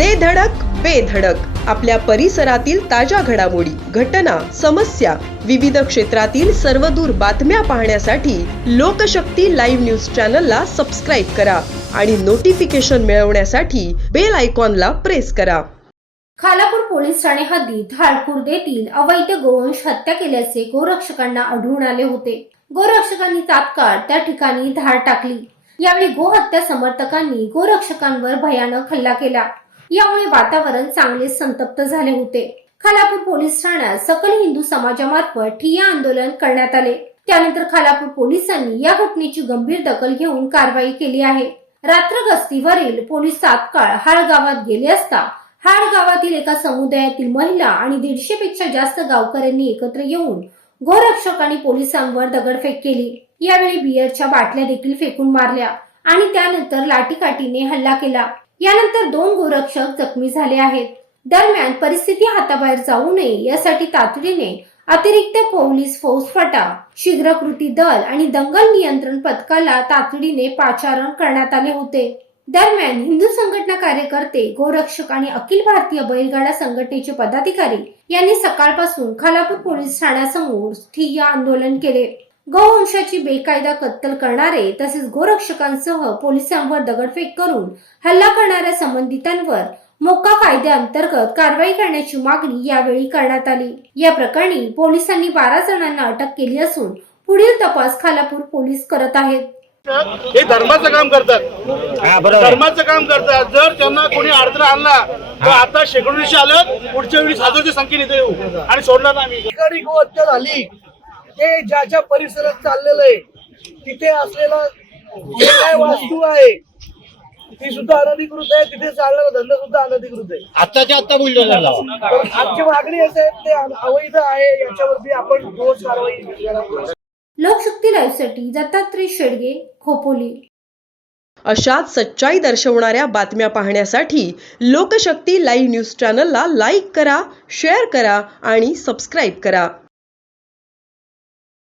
दे धडक बेधडक आपल्या परिसरातील ताज्या घडामोडी घटना समस्या विविध क्षेत्रातील सर्वदूर बातम्या पाहण्यासाठी लोकशक्ती लाईव्ह न्यूज चॅनलला सबस्क्राईब करा आणि नोटिफिकेशन मिळवण्यासाठी बेल आयकॉनला प्रेस करा. खालापूर पोलीस ठाणे हद्दीत धाडपूर येथील अवैध गोवंश हत्या केल्याचे गोरक्षकांना आढळून आले होते. गोरक्षकांनी तात्काळ त्या ठिकाणी धाड टाकली. यावेळी गोहत्या समर्थकांनी गोरक्षकांवर भयानक हल्ला केला. यामुळे वातावरण चांगले संतप्त झाले होते. खालापूर पोलीस ठाण्यात सकल हिंदू समाजामार्फत ठिय्या आंदोलन करण्यात आले. त्यानंतर खालापूर पोलिसांनी या घटनेची गंभीर दखल घेऊन कारवाई केली आहे. रात्र गस्तीवरील पोलीस तात्काळ हाळ गावात गेले असता हाळ गावातील एका समुदायातील महिला आणि दीडशे पेक्षा जास्त गावकऱ्यांनी एकत्र येऊन गोरक्षक आणि पोलिसांवर दगडफेक केली. यावेळी बियरच्या बाटल्या देखील फेकून मारल्या आणि त्यानंतर लाठीकाठीने हल्ला केला. यानंतर दोन गोरक्षक जखमी झाले आहेत. दरम्यान परिस्थिती हाताबाहेर जाऊ नये यासाठी तातडीने अतिरिक्त पोलीस फौजफाटा शीघ्र कृती दल आणि दंगल नियंत्रण पथकाला तातडीने पाचारण करण्यात आले होते. दरम्यान हिंदू संघटना कार्यकर्ते गोरक्षक आणि अखिल भारतीय बैलगाडा संघटनेचे पदाधिकारी यांनी सकाळपासून खालापूर पोलीस ठाण्यासमोर ठिय्या आंदोलन केले. गोवंशाची बेकायदा कत्तल करणारे तसेच गोरक्षकांसह पोलिसांवर दगडफेक करून हल्ला करणाऱ्या संबंधितांवर मोका कायद्याअंतर्गत कारवाई करण्याची मागणी यावेळी करण्यात आली. या प्रकरणी पोलिसांनी बारा जणांना अटक केली असून पुढील तपास खालापूर पोलीस करत आहेत. हे धर्माचं काम करतात. हा. धर्माचं काम करतात. जर त्यांना कोणी अडथळा आणला तर आता शेकडोशे आलं पुढच्या वेळी हजारच्या संख्येने येऊ आणि सोडणार नाही झाली. ते ज्या ज्या परिसरात चाललेलं आहे तिथे असलेला जे काय वास्तू आहे ती सुद्धा अनधिकृत आहे तिथे चालणारा धंदा सुद्धा अनधिकृत आहे. बुलडोजर लावा तर आमची मागणी असं ते अवैध आहे याच्यावरती आपण ठोस कारवाई करावी. लोकशक्ती लाईव्हसाठी दत्तात्रय शेडगे खोपोली. अशाच सच्चाई दर्शवणाऱ्या बातम्या पाहण्यासाठी लोकशक्ती लाईव्ह न्यूज चॅनलला लाईक करा शेअर करा आणि सबस्क्राईब करा.